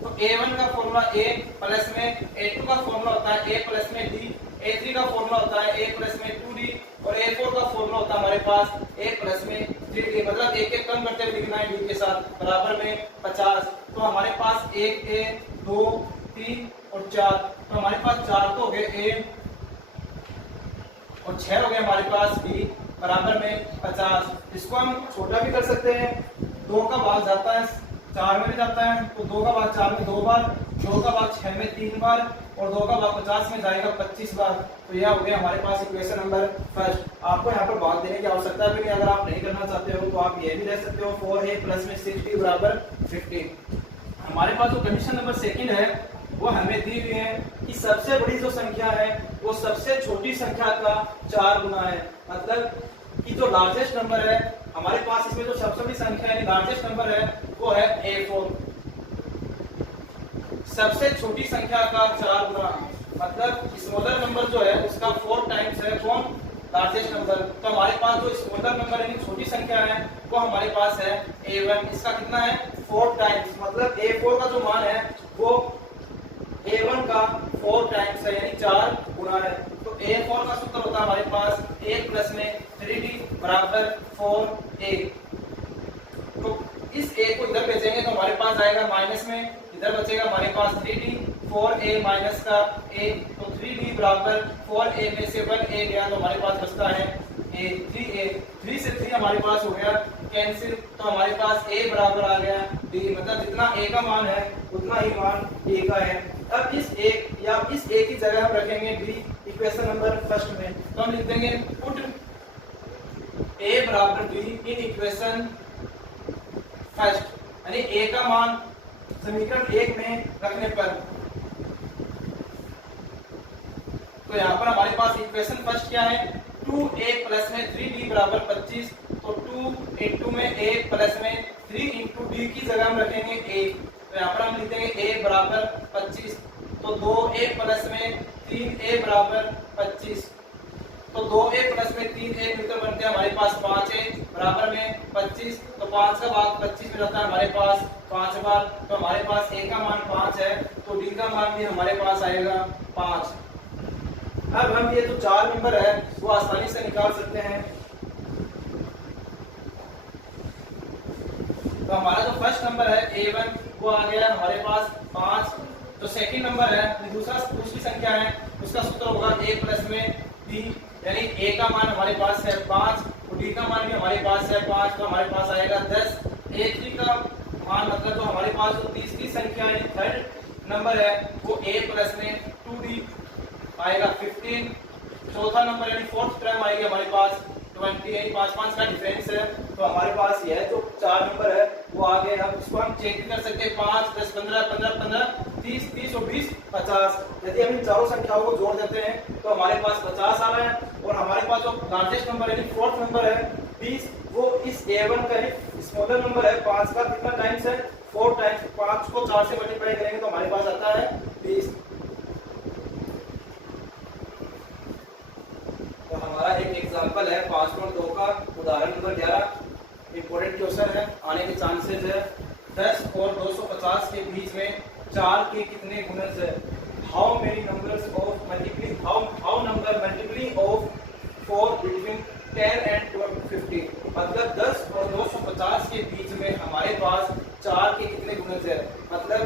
तो A1 का फॉर्मूला A प्लस में, A2 का फॉर्मूला होता है A प्लस में D, A3 का फॉर्मूला होता है A प्लस में 2D और A4 का फॉर्मूला होता है हमारे पास A प्लस में 3D। मतलब एक एक कम करते हुए लिखना है D के साथ बराबर में 50। तो हमारे पास 1 A 2 3 और 4, तो हमारे पास 4 तो हो गए A और 6 हो गए हमारे पास B बराबर में 50। इसको हम छोटा भी कर सकते हैं, 2 का भाग जाता है 4 में भी जाता है, तो 2 का भाग 4 में 2 बार, 2 का भाग 6 में 3 बार और 2 का भाग 50 में जाएगा 25 बार। तो यह हो गया हमारे पास इक्वेशन नंबर फर्स्ट। आपको यहाँ पर भाग देने की आवश्यकता भी नहीं, अगर आप नहीं करना चाहते हो तो आप ये भी ले सकते हो 4A प्लस में 60 बराबर 50। हमारे पास जो कंडीशन नंबर सेकंड है वो हमें दी हुई है कि सबसे बड़ी जो संख्या है वो सबसे छोटी संख्या का 4 गुना है। मतलब कि जो लार्जेस्ट नंबर है हमारे पास, इसमें जो सबसे बड़ी संख्या है लार्जेस्ट नंबर है वो है A4। सबसे छोटी संख्या का 4 गुना, मतलब स्मॉलर नंबर जो है उसका 4 टाइम्स है कौन, लार्जेस्ट नंबर। तो हमारे पास जो स्मॉलर नंबर यानी छोटी संख्या है वो हमारे पास है A1, इसका कितना है 4 टाइम्स। मतलब A4 का जो मान है वो A1 का 4 टाइम्स है यानी 4 गुना है। तो A4 का सूत्र होता है हमारे पास A प्लस में 3D बराबर 4A। तो इस A को इधर भेजेंगे तो हमारे पास आएगा माइनस में, इधर बचेगा हमारे पास 3D, 4A माइनस का A, तो 3D बराबर 4A में से 1A गया तो हमारे पास बचता है A, 3A। 3 से 3 हमारे पास हो गया कैंसिल, तो हमारे पास A बराबर आ गया D। मतलब जितना A का मान है उतना ही मान A का है। अब इस A या इस A की जगह हम रखेंगे D इक्वेशन नंबर फर्स्ट में, तो हम लिख देंगे पुट A बराबर D इन इक्वेशन फर्स्ट, यानी A का मान समीकरण 1 में रखने पर। तो यहाँ पर हमारे पास इक्वेशन फर्स्ट क्या है 2A प्लस में 3D बराबर 25। तो 2 इंटू में A प्लस में 3 इंटू D की जगह हम रखेंगे A, तो यहाँ पर हम लिख देंगे A बराबर 25। तो 2A प्लस में 3A बराबर 25, तो 2A प्लस में 3A मिलकर बनते हैं हमारे पास 5A बराबर में 25। तो 5 का भाग 25 में रहता है हमारे पास 5 बार, तो हमारे पास A का मान 5 है तो D का मान भी हमारे पास आएगा 5। अब हम ये जो 4 नंबर है वो आसानी से निकाल सकते हैं। तो हमारा जो फर्स्ट नंबर है A1 वो आ गया हमारे पास 5। जो सेकंड नंबर है दूसरी संख्या है उसका सूत्र होगा A प्लस में D, यानी A का मान हमारे पास है 5 और D का मान भी हमारे पास है 5, तो हमारे पास आएगा 10। A3 का मान मतलब जो हमारे पास जो तीसरी संख्या है थर्ड नंबर है वो A प्लस में 2D आएगा 15। चौथा नंबर यानी फोर्थ टर्म आएगी हमारे पास 28, 5 का डिफरेंस है। तो हमारे पास यह जो 4 नंबर है वो आ गए। अब इसको हम चेक भी कर सकते हैं 5, 10, 15, 15, 15, 30, 30 और 20, 50। यदि हम इन चारों संख्याओं को जोड़ देते हैं तो हमारे पास 50 आ रहा है। और हमारे पास जो लार्जेस्ट नंबर यानी फोर्थ नंबर है 20, वो इस A1 का ही स्मॉलर नंबर है 5 का कितना टाइम्स है 4 टाइम्स। 5 को 4 से मल्टीप्लाई करेंगे तो हमारे पास आता है 20। तो हमारा एक एग्जांपल है 5.2 का उदाहरण नंबर 11। इंपॉर्टेंट क्वेश्चन है, आने के चांसेस है। 10 और 250 के बीच में 4 के कितने गुणज है? How many numbers of multiplying how number multiplying of 4 between 10 and 50। मतलब 10 और 250 के बीच में हमारे पास 4 के कितने गुणज है। मतलब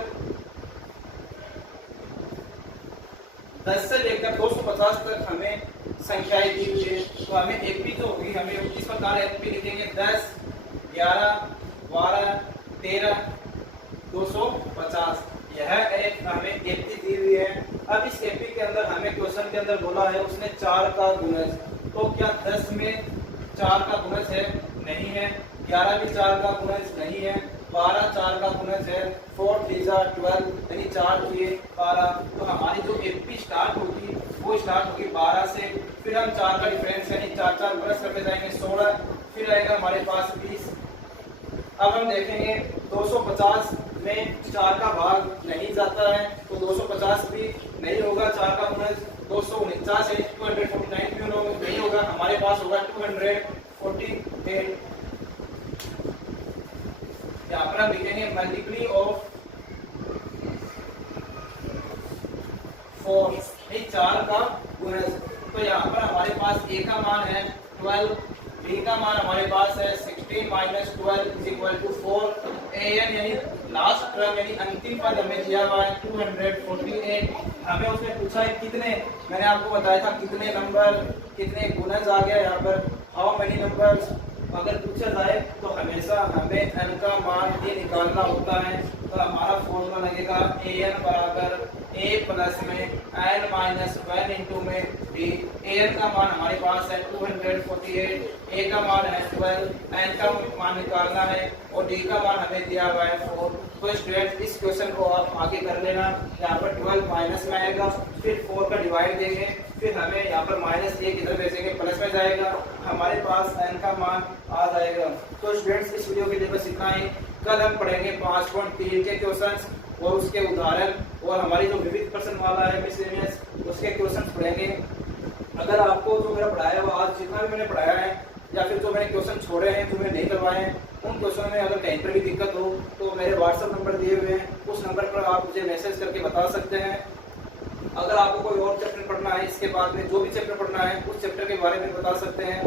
10 से लेकर 250 तक हमें संख्याएं दी हुई है। तो हमें एपी जो होगी, हमें इस प्रकार एपी लिखेंगे 10, 11, 12, 13, 250। यह एक हमें एपी दी हुई है। अब इस एपी के अंदर हमें क्वेश्चन के अंदर बोला है उसने 4 का गुणज, तो क्या 10 में 4 का गुणज है? नहीं है। 11 भी 4 का गुणज नहीं है। 12 4 का गुणज है। 4 3 12 यानी 4 3 12। तो हमारी जो एपी स्टार्ट होगी वो स्टार्ट होगी 12 से, फिर हम 4 का डिफरेंस यानी 4 4 प्लस करके जाएंगे 16, फिर आएगा हमारे पास 20। अब हम देखेंगे 250 में 4 का भाग नहीं जाता है, तो 250 भी नहीं होगा 4 का गुणज। 249 है 249 भी नहीं होगा, हमारे पास होगा 248। यहाँ पर हम लिखेंगे मल्टीप्ली ऑफ 4, 4 का गुणज। तो यहाँ पर हमारे पास a का मान है 12, b का मान हमारे पास है 16 minus 12 is equal to 4। an यानी लास्ट टर्म यानी अंतिम पद हमें दिया हुआ है 248। हमें उसने पूछा है कितने, मैंने आपको बताया था कितने नंबर, कितने गुणज आ गया यहाँ पर, हाउ मेनी नंबर्स। अगर पूछा जाए तो हमेशा हमें n का मान ही निकालना होता है। तो हमारा फॉर्मूला लगेगा an बराबर a प्लस में n माइनस 1 इंटू में d। an का मान हमारे पास है 248, a का मान है 12, n का मान निकालना है और d का मान हमें दिया हुआ है 4। तो स्टूडेंट इस क्वेश्चन को आप आगे कर लेना। यहाँ पर 12 माइनस में आएगा, फिर 4 का डिवाइड देंगे, फिर हमें यहाँ पर माइनस एक इधर भेजेंगे, प्लस में जाएगा, हमारे पास n का मान आ जाएगा। तो स्टूडेंट्स इस वीडियो के लिए बस इतना ही। कल हम पढ़ेंगे 5.3 के क्वेश्चंस और उसके उदाहरण, और हमारी जो विविध प्रश्न वाला है मिसलेनियस उसके क्वेश्चंस पढ़ेंगे। अगर आपको जो मेरा पढ़ाया हुआ आज जितना भी मैंने पढ़ाया है या फिर जो मैंने क्वेश्चन छोड़े हैं जो मैंने नहीं करवाए हैं, उन क्वेश्चन में अगर कहीं पर भी दिक्कत हो तो मेरे व्हाट्सएप नंबर दिए हुए हैं, उस नंबर पर आप मुझे मैसेज करके बता सकते हैं। अगर आपको कोई और चैप्टर पढ़ना है, इसके बाद में जो भी चैप्टर पढ़ना है उस चैप्टर के बारे में बता सकते हैं।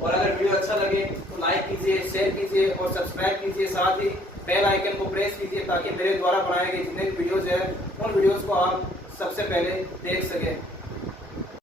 और अगर वीडियो अच्छा लगे तो लाइक कीजिए, शेयर कीजिए और सब्सक्राइब कीजिए, साथ ही बेल आइकन को प्रेस कीजिए ताकि मेरे द्वारा बनाए गए जितने भी वीडियोज हैं उन वीडियोज को आप सबसे पहले देख सकें।